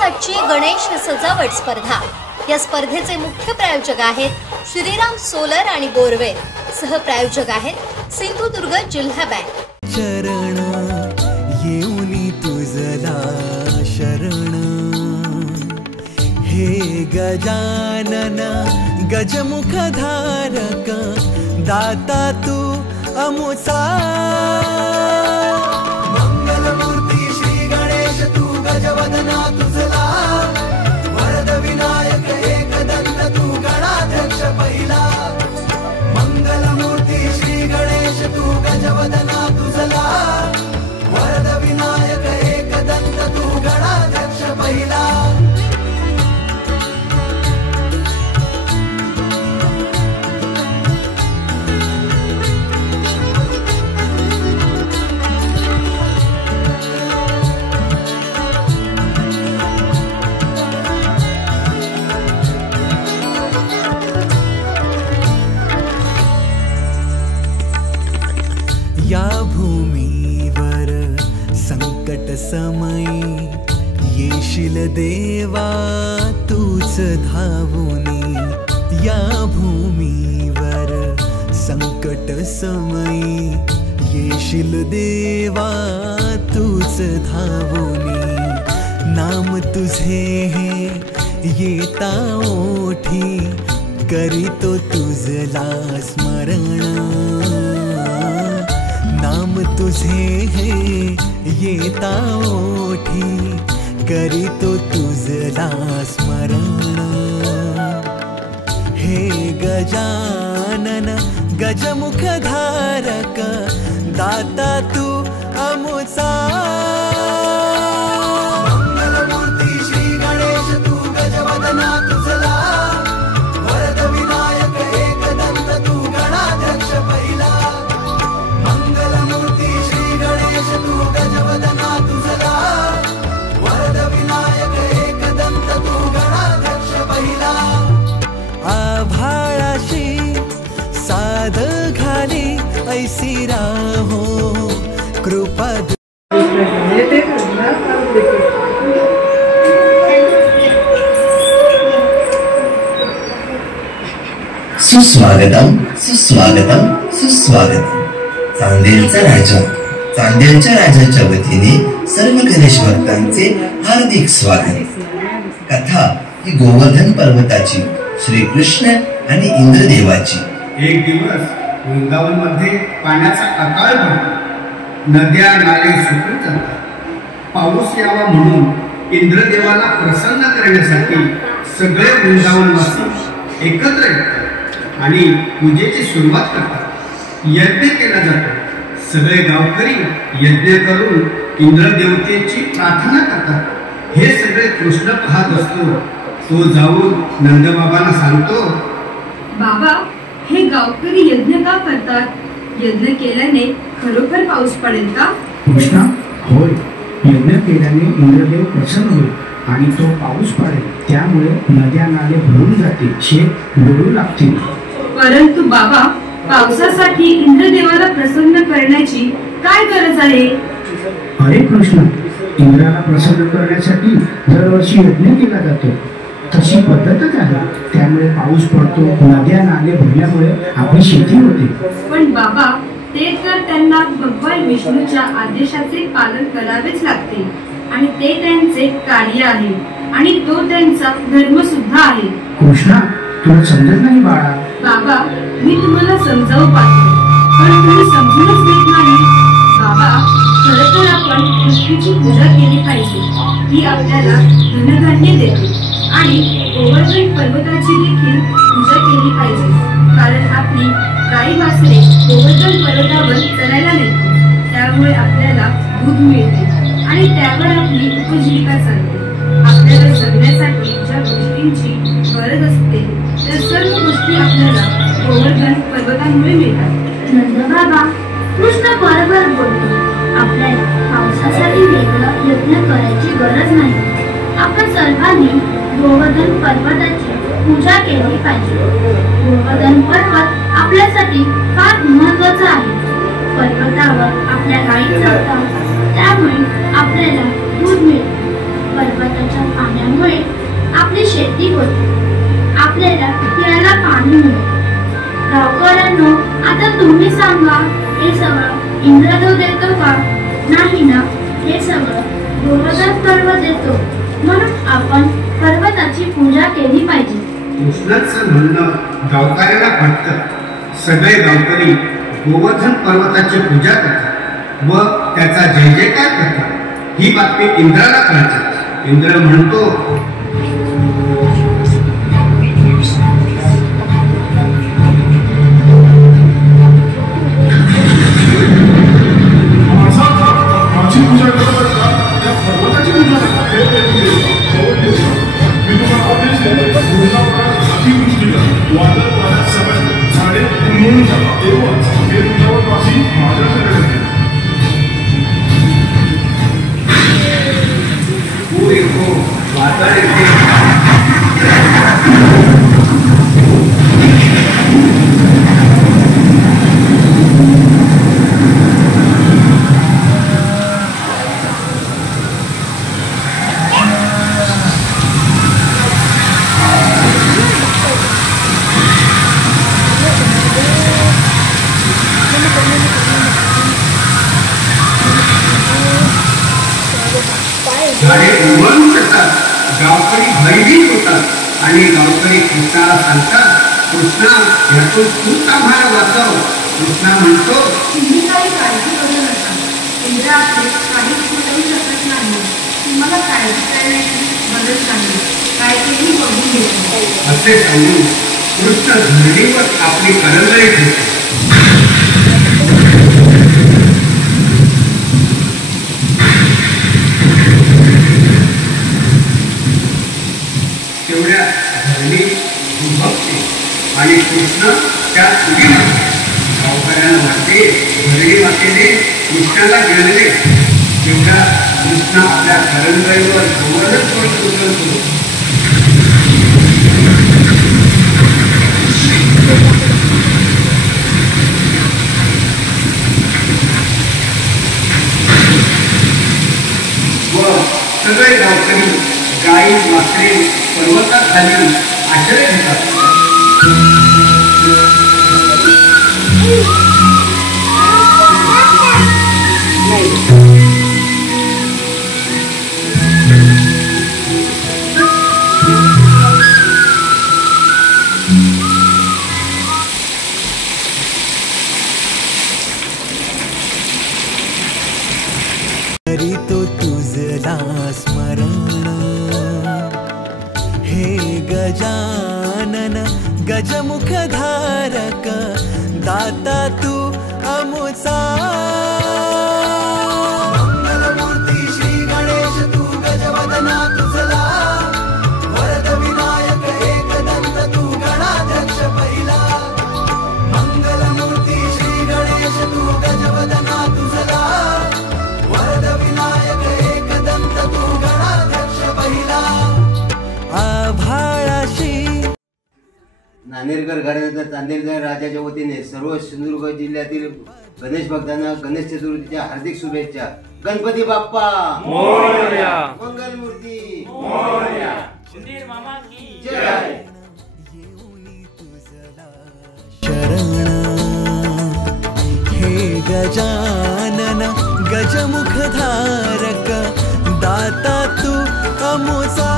2007ची गणेश सजावट स्पर्धा। या स्पर्धेचे मुख्य प्रायोजक आहेत श्रीराम सोलर आणि बोरवेल। सहप्रायोजक आहेत सिंधुदुर्ग जिल्हा बँक। चरण येऊनी तुझला शरण, हे गजानन गजमुख धारक, दाता तू अमुचा। मंगलमूर्ती श्री गणेश तू गजवदना तुझला, वरद विनायक एकदंत तू गणाध्यक्ष पहिला। मंगलमूर्ती श्री गणेश तू गजवदना तुझला, वरद विनायक एकदंत तू गणाध्यक्ष पहिला। या भूमीवर संकट समयी येशील देवा तूच धावूनी। या भूमीवर संकट समयी येशील देवा तूच धावूनी। नाम तुझे हे येता ओठी, करीतो तुझला स्मरण। नाम तुझे हे येता ओठी, करीतो तुझला स्मरण। हे गजानन गजमुख धारक, दाता तू अमुचा। मंगलमूर्ती श्री गणेश तू गजवदना तुझला, वरद विनायक एकदंत तू गणाध्यक्ष पहिला। मंगलमूर्ती श्री गणेश तू गजवदना तुझला, वरद विनायक एकदंत तू गणाध्यक्ष पहिला। आभाळाशी साध घाली ऐसी राहो कृपा। सुस्वागतम सुस्वागतम सुस्वागतम। चांदेलचा राजा, चांदेलच्या राजाच्या वतीने सर्व गणेश भक्तांचे हार्दिक स्वागत। कथा ही गोवर्धन पर्वताची, श्री कृष्ण आणि इंद्रदेवाची। एक दिवस वृंदावन मध्ये पाण्याचा अकाळ पडतो, नद्या नाले सुकून जातात। पाऊस यावा म्हणून इंद्रदेवाला प्रसन्न करण्यासाठी सगळे वृंदावनवासी एकत्र येतात आणि पूजेची सुरुवात करतात। यज्ञ केला जातो। सगळे गावकरी यज्ञ करून इंद्रदेवतेची प्रार्थना करतात। हे सगळे कृष्ण पाहत असतो। तो जाऊन नंदबाबांना सांगतो, बाबा, हे गावकरी यज्ञ का करतात? यज्ञ केल्याने खरोखर पाऊस पडेल का? कृष्णा, होय, यज्ञ केल्याने इंद्रदेव प्रसन्न होईल आणि तो पाऊस पडेल। त्यामुळे नद्या नाले भरून जातील, शेत डोळू लागतील। परंतु बाबा, पावसासाठी इंद्रदेवाला प्रसन्न करण्याची काय गरज आहे? अरे कृष्ण, इंद्राला प्रसन्न करण्यासाठी दरवर्षी यज्ञ केला जातो। तशी पद्धतच आहे। त्यामुळे पाऊस पडतो, नद्या नाले भरल्यामुळे आपली शेती होते। पण बाबा, ते तर त्यांना भगवान विष्णूच्या आदेशाचे पालन करावेच लागते आणि ते त्यांचे कार्य आहे आणि तो त्यांचा धर्म सुद्धा आहे। कृष्णा, तुला समजत नाही बाळा। बाबा, मी तुम्हाला समजावू पाहतो, पण तुम्ही समजूनच घेत नाही। बाबा, खरं तर आपण पृथ्वीची पूजा केली पाहिजे। ती आपल्याला धनधान्य देते आणि गोवर्धन पर्वताची देखील पूजा केली पाहिजे, कारण आपली गाई वासरे गोवर्धन पर्वतावर चरायला नेतात। त्यामुळे आपल्याला दूध मिळते आणि त्यावर आपली उपजीविका चालते। आपल्याला जगण्यासाठी ज्या गोष्टींची गरज असते त्या सर्व गोष्टी आपल्याला गोवर्धन पर्वतामुळे मिळतात। नंदबाबा, कृष्ण बरोबर बोलतो। आपल्याला पावसासाठी वेगळा यज्ञ करायची गरज नाही। आपण सर्वांनी गोवर्धन पर्वताची पूजा केली पाहिजे। गोवर्धन पर्वत आपल्यासाठी फार महत्त्वाचा आहे। पर्वतावर आपल्या गायी चरतात, त्यामुळे आपल्याला दूध मिळते। पर्वताच्या पाण्यात गावकऱ्यांनो, आता तुम्ही सांगा, हे सगळं इंद्रदेव देतो का? नाही ना, हे सगळं गोवर्धन पर्वत देतो. म्हणून आपण पर्वताची पूजा केली पाहिजे. कृष्णाचं म्हणणं गावकऱ्याला पटतं. सगळे गावकरी गोवर्धन पर्वताची पूजा करतात व त्याचा जय जयकार करतात. ही बातमी इंद्राला कळते. इंद्र म्हणतो, माझी पूजा करतात का? त्या पर्वताची पूजा अतिवृष्टीला वादळ वाऱ्यात सगळ्यात झाडे उन्मळून जातात तेव्हाच हे तुझ्यावरवासी माझ्या शरीरात वादळ येते. झाडे उन्मळून जातात. गावकरी भयभीत होतात आणि गावकरी कृष्णाला सांगतात, कृष्णा, यातून तूच आम्हाला वाचव. कृष्णा म्हणतो, तुम्ही काही काळजी करू नका. इंद्र आपले काहीच करू शकत नाही. तुम्हाला काळजी करण्याची गरज नाही. काय तेही बघून घेतो. असे सांगून कृष्ण धरणीवर आपली करंगळी ठेवतो. तेवढ्या धरणी भक्ती आणि कृष्ण त्या उडी मारतो. गावकऱ्यांना वाटते धरणी मातेने कृष्णाला गिळले. तेवढ्या कृष्ण आपल्या करंगळीवर जोरच उचलतो. व सगळे गावकरी गाई मात्रे पर्वतात खाली आश्रय घेतात. तो तुझला स्मरण हे गजानन गजमुखधारक दाता तू अमुचा. मंगलमूर्ती श्री गणेश तू गजवदना तुझला वरद विनायक एकदंत तू गणाध्यक्ष पहिला. मंगलमूर्ती श्री गणेश तू गजवदना तुझला वरद विनायक एकदंत तू गणाध्यक्ष पहिला. आभाळाशी नांदेडकर घराण्याचा चांदेरकर राजाच्या वतीने सर्व सिंधुदुर्ग जिल्ह्यातील गणेश भक्तांना गणेश चतुर्थीच्या हार्दिक शुभेच्छा. गणपती बाप्पा मोरया, मंगलमूर्ती मोरया, सुधीर मामा की जय. शरण हे गजानन गजमुखधारक दाता तू अमुचा.